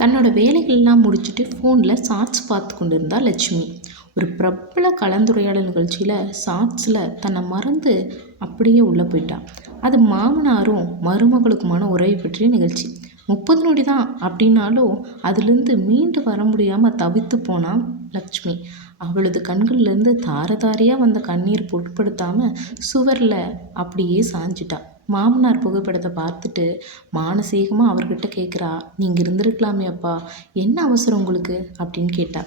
தன்னோட வேலைகள்லாம் முடிச்சுட்டு ஃபோனில் ஷார்ட்ஸ் பார்த்து கொண்டு இருந்தா லட்சுமி. ஒரு பிரபல கலந்துரையாடல் நிகழ்ச்சியில் ஷார்ட்ஸில் தன்னை மறந்து அப்படியே உள்ளே போயிட்டா. அது மாமனாரும் மருமகளுக்குமான உறவை பற்றிய நிகழ்ச்சி. 30 நொடி தான் அப்படின்னாலும் அதுலேருந்து மீண்டு வர முடியாமல் தவித்து போனான் லட்சுமி. அவளது கண்கள்லேருந்து தார தாரையாக வந்த கண்ணீர் பொருட்படுத்தாமல் சுவரில் அப்படியே சாஞ்சிட்டா. மாமனார் புகைப்படத்தை பார்த்துட்டு மானசீகமாக அவர்கிட்ட கேட்குறா, நீங்கள் இருந்திருக்கலாமே அப்பா, என்ன அவசரம் உங்களுக்கு அப்படின்னு கேட்டா.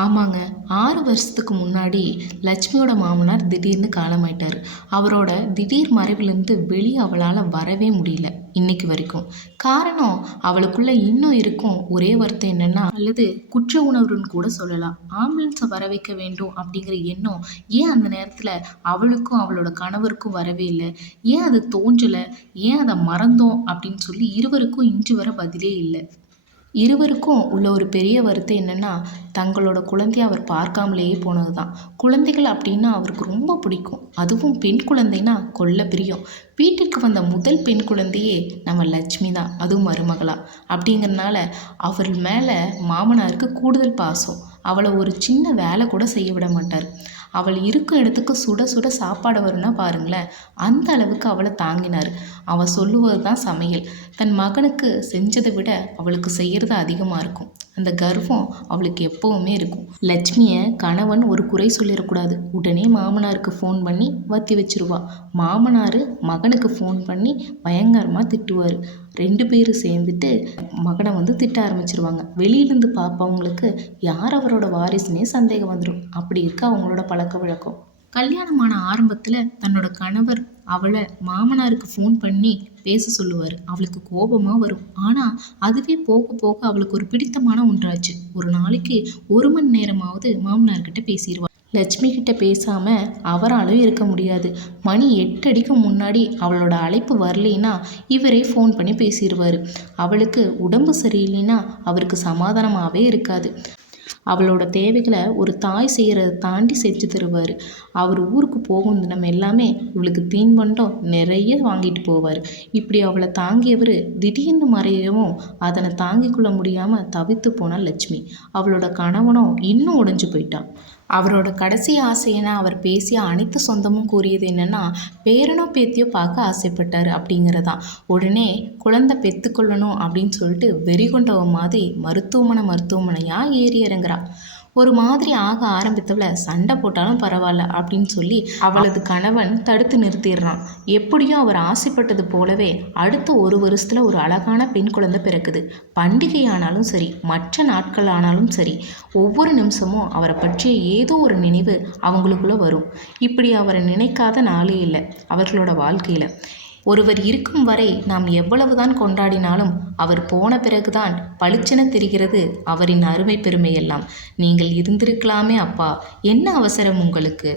ஆமாங்க, 6 வருஷத்துக்கு முன்னாடி லட்சுமியோட மாமனார் திடீர்னு காலமாயிட்டார். அவரோட திடீர் மறைவிலேருந்து வெளியே அவளால் வரவே முடியல இன்னைக்கு வரைக்கும். காரணம், அவளுக்குள்ள இன்னும் இருக்கும் ஒரே வருத்தம் என்னன்னா, அல்லது குற்ற உணர்வுன்னு கூட சொல்லலாம், ஆம்புலன்ஸை வர வைக்க வேண்டும் அப்படிங்கிற எண்ணம் ஏன் அந்த நேரத்தில் அவளுக்கும் அவளோட கணவருக்கும் வரவே இல்லை, ஏன் அது தோன்றலை, ஏன் அதை மறந்தோம் அப்படின்னு சொல்லி இருவருக்கும் இன்று வர பதிலே இல்லை. இருவருக்கும் உள்ள ஒரு பெரிய வருத்தம் என்னென்னா, தங்களோட குழந்தைய அவர் பார்க்காமலேயே போனது தான். குழந்தைகள் அப்படின்னா அவருக்கு ரொம்ப பிடிக்கும். அதுவும் பெண் குழந்தைன்னா கொல்ல பிரியம். வீட்டிற்கு வந்த முதல் பெண் குழந்தையே நம்ம லட்சுமி தான், அதுவும் மருமகளா. அப்படிங்கிறனால அவர் மேலே மாமனாருக்கு கூடுதல் பாசம். அவளை ஒரு சின்ன வேலை கூட செய்ய விட மாட்டார். அவள் இருக்கும் இடத்துக்கு சுட சுட சாப்பாடு வரும்னா பாருங்களேன், அந்த அளவுக்கு அவளை தாங்கினார். அவள் சொல்லுவது தான் சமையல். தன் மகனுக்கு செஞ்சதை விட அவளுக்கு செய்கிறது அதிகமாக இருக்கும். அந்த கர்வம் அவளுக்கு எப்போவுமே இருக்கும். லட்சுமியை கணவன் ஒரு குறை சொல்லிடக்கூடாது, உடனே மாமனாருக்கு ஃபோன் பண்ணி வத்தி வச்சிருவா. மாமனார் மகனுக்கு ஃபோன் பண்ணி பயங்கரமாக திட்டுவார். 2 பேரும் சேர்ந்துட்டு மகனை திட்ட ஆரம்பிச்சிருவாங்க. வெளியிலேருந்து பார்ப்பவங்களுக்கு யார் அவரோட வாரிசுனே சந்தேகம் வந்துடும். அப்படி இருக்க அவங்களோட பழக்க வழக்கம். கல்யாணமான ஆரம்பத்தில் தன்னோட கணவர் அவளை மாமனாருக்கு ஃபோன் பண்ணி பேச சொல்லுவார். அவளுக்கு கோபமாக வரும். ஆனால் அதுவே போக போக அவளுக்கு ஒரு பிடித்தமான ஒன்றாச்சு. ஒரு நாளைக்கு 1 மணி நேரமாவது மாமனார்கிட்ட பேசிடுவாள். லட்சுமி கிட்ட பேசாமல் அவராலும் இருக்க முடியாது. மணி 8 அடிக்கு முன்னாடி அவளோட அழைப்பு வரலைன்னா இவரே ஃபோன் பண்ணி பேசிடுவார். அவளுக்கு உடம்பு சரியில்லைன்னா அவருக்கு சமாதானமாகவே இருக்காது. அவளோட தேவைகளை ஒரு தாய் செய்கிறத தாண்டி செஞ்சு தருவார். அவர் ஊருக்கு போகும் தினம் எல்லாமே இவளுக்கு தீன்பண்டம் நிறைய வாங்கிட்டு போவார். இப்படி அவளை தாங்கியவர் திடீர்னு மறையவும் அதனை தாங்கிக் கொள்ள முடியாமல் தவித்து போனாள் லட்சுமி. அவளோட கணவனும் இன்னும் உடைஞ்சு போயிட்டான். அவரோட கடைசி ஆசையென அவர் பேசிய அனைத்து சொந்தமும் கூறியது என்னென்னா, பேரனோ பேத்தியோ பார்க்க ஆசைப்பட்டார் அப்படிங்கிறதான். உடனே குழந்தை பெற்றுக்கொள்ளணும் அப்படின்னு சொல்லிட்டு வெறி கொண்டவ மாதிரி மருத்துவமனையாக ஏறி இறங்குறா. ஒரு மாதிரி ஆக ஆரம்பித்தவளை சண்டை போட்டாலும் பரவாயில்ல அப்படின்னு சொல்லி அவளது கணவன் தடுத்து நிறுத்திடுறான். எப்படியும் அவர் ஆசைப்பட்டது போலவே அடுத்த 1 வருஷத்தில் ஒரு அழகான பெண் குழந்தை பிறக்குது. பண்டிகை ஆனாலும் சரி, மற்ற நாட்கள் ஆனாலும் சரி, ஒவ்வொரு நிமிஷமும் அவரை பற்றிய ஏதோ ஒரு நினைவு அவங்களுக்குள்ள வரும். இப்படி அவரை நினைக்காத நாளே இல்லை அவர்களோட வாழ்க்கையில். ஒருவர் இருக்கும் வரை நாம் எவ்வளவுதான் கொண்டாடினாலும் அவர் போன பிறகுதான் பளிச்சென தெரிகிறது அவரின் அருமை பெருமையெல்லாம். நீங்கள் இருந்திருக்கலாமே அப்பா, என்ன அவசரம் உங்களுக்கு?